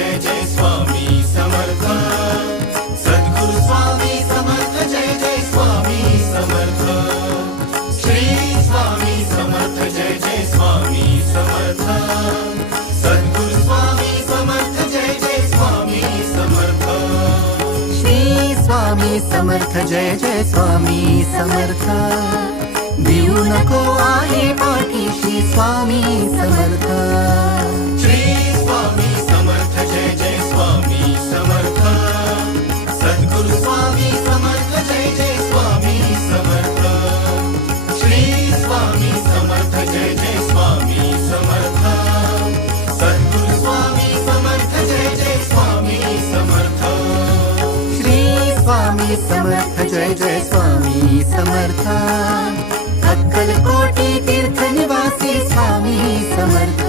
जय जय स्वामी समर्थ सद्गुरु स्वामी समर्थ जय जय स्वामी समर्थ श्री स्वामी समर्थ जय जय स्वामी समर्थ सद्गुरु स्वामी समर्थ जय जय स्वामी समर्थ श्री स्वामी समर्थ जय जय स्वामी समर्थ देऊ नको आहे पाठीशी स्वामी समर्थ श्री स्वामी समर्थ जय जय स्वामी समर्थ सद्गुरु स्वामी समर्थ जय जय स्वामी समर्थ श्री स्वामी समर्थ जय जय स्वामी समर्थ सद्गुरु स्वामी समर्थ जय जय स्वामी समर्थ श्री स्वामी समर्थ जय जय स्वामी समर्थ अक्कलकोटी तीर्थ निवासी स्वामी समर्थ